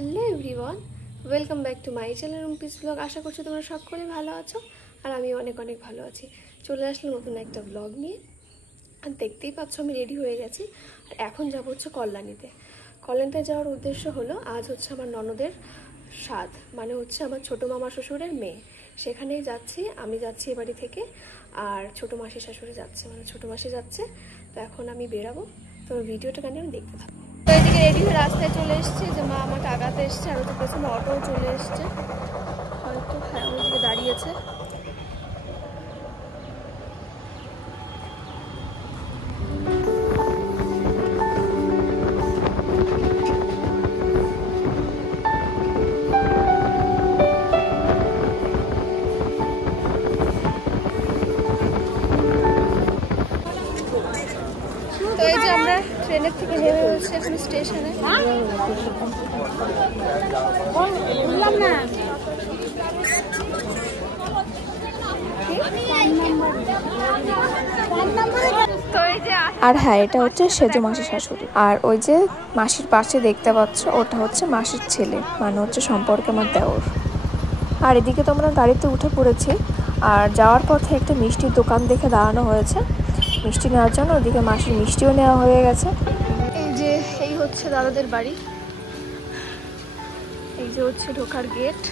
Hello everyone, welcome back to my channel Rumpi's blog. আশা করছি তোমরা সকলে ভালো আছো আর আমি অনেক অনেক ভালো আছি। চলে আসলাম নতুন একটা ব্লগ নিয়ে। আর দেখতেই পাচ্ছ আমি রেডি হয়ে গেছি আর এখন যাবো হচ্ছে কল্যাণীতে। কল্যাণীতে যাওয়ার উদ্দেশ্য হলো আজ হচ্ছে আমার ননদের স্বাদ, মানে হচ্ছে আমার ছোটো মামা শ্বশুরের মেয়ে, সেখানেই যাচ্ছি। আমি যাচ্ছি এ বাড়ি থেকে আর ছোটো মাসি শাশুড়ি যাচ্ছে, মানে ছোটো মাসি যাচ্ছে। তো এখন আমি বেরাবো, তো ভিডিওটা কন্টিনিউ দেখতে থাকো। তো এদিকে রেডি হয়ে রাস্তায় চলে এসছে, যে মা আমাকে আগাতে এসছে আর ওদের পেছনে অটোও চলে এসছে, হয়তো হ্যাঁ ওইদিকে দাঁড়িয়েছে। তো এই যে আমরা ট্রেনের থেকে নেমে হচ্ছে এখন স্টেশনে। আর হ্যাঁ, এটা হচ্ছে সেজো মাসির শাশুড়ি। আর ওই যে মাসির পাশে দেখতে পাচ্ছ, ওটা হচ্ছে মাসির ছেলে, মানে হচ্ছে সম্পর্কে আমার দেওর। আর এদিকে তো আমরা গাড়িতে উঠে পড়েছি আর যাওয়ার পথে একটা মিষ্টির দোকান দেখে দাঁড়ানো হয়েছে মিষ্টি নেওয়ার জন্য। ওদিকে মাসির মিষ্টিও নেওয়া হয়ে গেছে। এই যে এই হচ্ছে দাদাদের বাড়ি, এই যে হচ্ছে ঢোকার গেট।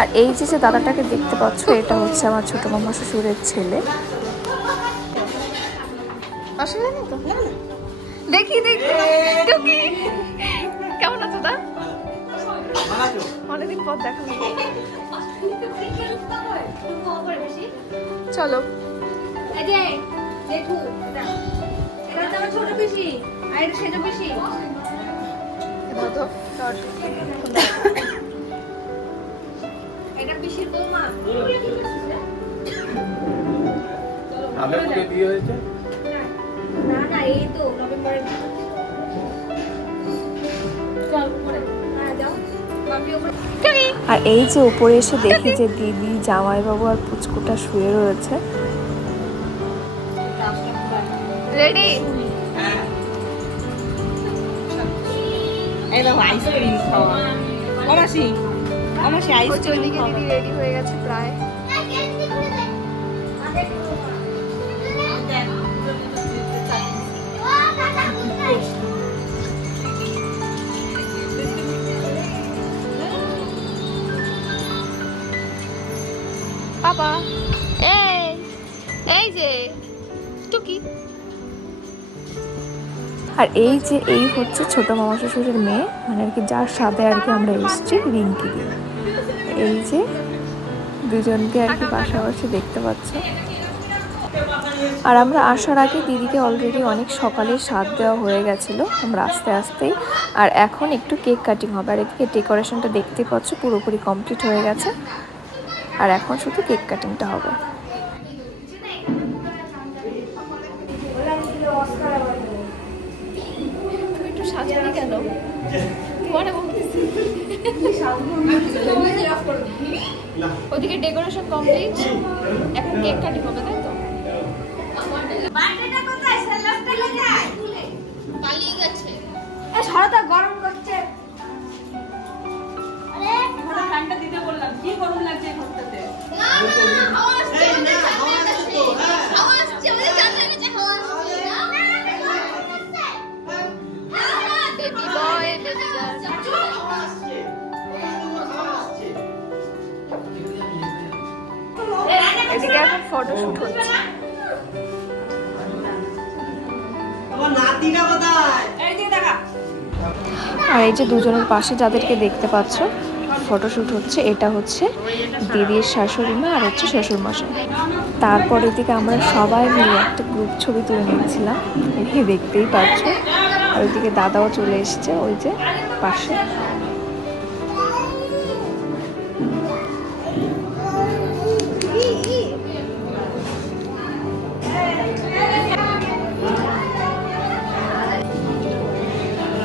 আর এই যে দাদাটাকে দেখতে পাচ্ছ, এটা হচ্ছে আমার ছোট মামা শ্বশুরের ছেলে। দেখি দেখি কেমন আছো দা? অনেকদিন পর দেখা হলো। চলো বিয়ে হয়েছে না এই তো নভেম্বরে। আর এই যে উপরে এসে দেখি যে দিদি, জামাইবাবু আর পুচকুটা শুয়ে রয়েছে। রেডি? এই দেখো আইসক্রিম খাওয়া। মাসি মাসি আইসক্রিম দিদি রেডি হয়ে গেছে প্রায়। বাবা এই যে টুকি। আর এই যে এই হচ্ছে ছোট মামা শ্বশুরের মেয়ে, মানে আর কি যার সাথে আর কি আমরা এসেছি, রিঙ্কি দি। এই যে দুজনকে আর কি পাশাপাশি দেখতে পাচ্ছ। আর আমরা আসার আগে দিদিকে অলরেডি অনেক সকালে স্বাদ দেওয়া হয়ে গেছিলো, আমরা আস্তে আস্তেই। আর এখন একটু কেক কাটিং হবে। আর এদিকে ডেকোরেশনটা দেখতে পাচ্ছ পুরোপুরি কমপ্লিট হয়ে গেছে, আর এখন শুধু কেক কাটিংটা হবে। একটু সাজানি কেন? ওদিকে ডেকোরেশন কমপ্লিট, এখন কেক কাটিং হবে, তাই তো? গরম করছে। ঠান্ডা দিতে বললাম, কি গরম লাগছে ঘরটাতে। এদিকে এখন ফটোশুট হচ্ছে। আর এই যে দুজনের পাশে যাদেরকে দেখতে পাচ্ছ ফটোশুট হচ্ছে, এটা হচ্ছে দিদির শাশুড়ি মা আর হচ্ছে শ্বশুর মশাই। তারপর এদিকে আমরা সবাই মিলে একটা গ্রুপ ছবি তুলে নিচ্ছিলাম, দেখতেই পাচ্ছ। আর ওইদিকে দাদাও চলে এসছে ওই যে পাশে।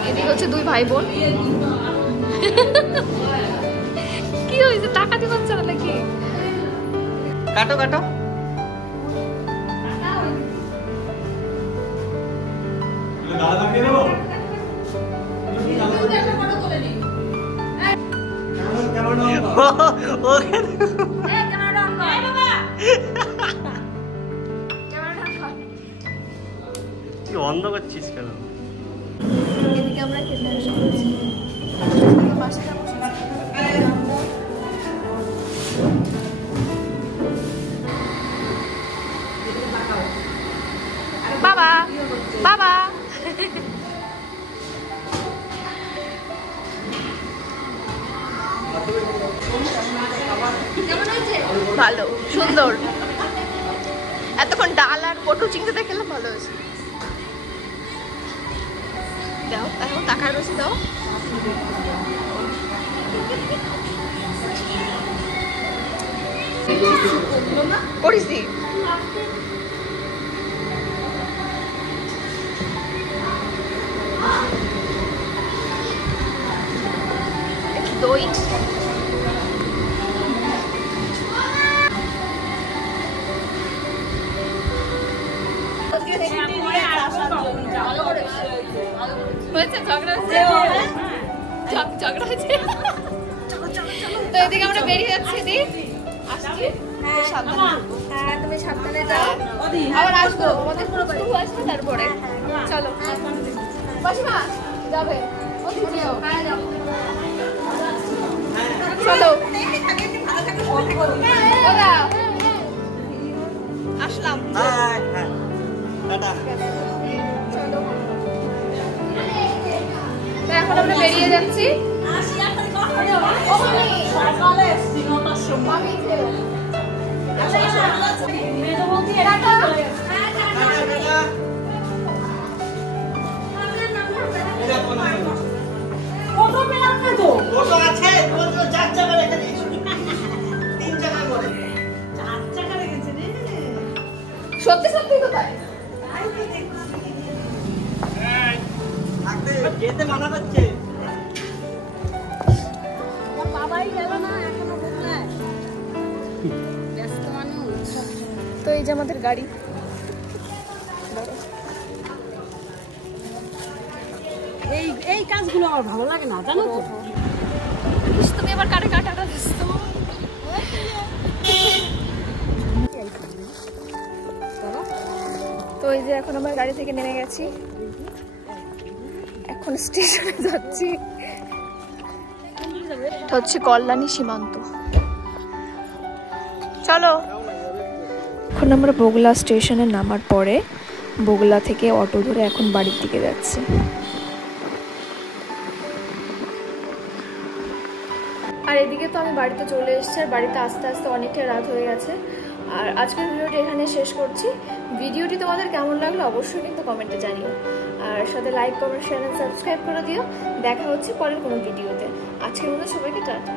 এদিকে হচ্ছে দুই ভাই বোন। কি হয়েছে, টাকা দিবেন নাকি? কাটো কাটো। বন্ধ করছিস কেন? এদিকে আমরা খেতে আসছি। বাবা বাবা ভালো সুন্দর। এতক্ষণ ডাল আর পটু চিংড়িতে খেলাম, ভালো হয়েছে। দাও এখন টাকার বেশি দাও। করিস দি দই তো এদিকে আমরা বেরিয়ে যাচ্ছি। দি তুমি সাবধানে যাও, আবার আসবো। আমাদের পুরো শুরু আসবে তারপরে। চলো মাসিমা যাবে, চলো আসলাম। চলো এখন আমরা বেরিয়ে যাচ্ছি। সত্যি সত্যি তো তাই, যেতে মানা করছে। তো এই যে আমাদের গাড়ি। এই কাজগুলো আমার ভালো লাগে না, জানো তো। তুমি আবার কাটে কাটাটা দিচ্ছ। তো এই যে এখন আমরা গাড়ি থেকে নেমে গেছি, এখন স্টেশনে যাচ্ছি। এটা হচ্ছে কল্যাণী সীমান্ত। চলো এখন আমরা বগুলা স্টেশনে নামার পরে বগুলা থেকে অটো ধরে এখন বাড়ির দিকে যাচ্ছি। আর এদিকে তো আমি বাড়িতে চলে এসেছি, আর বাড়িতে আস্তে আস্তে অনেকটা রাত হয়ে গেছে। আর আজকের ভিডিওটি এখানে শেষ করছি। ভিডিওটি তোমাদের কেমন লাগলো অবশ্যই কিন্তু কমেন্টে জানিও, আর সাথে লাইক কমেন্ট শেয়ার সাবস্ক্রাইব করে দিও। দেখা হচ্ছে পরের কোনো ভিডিওতে। আজকের মতো সবাইকে টাটা।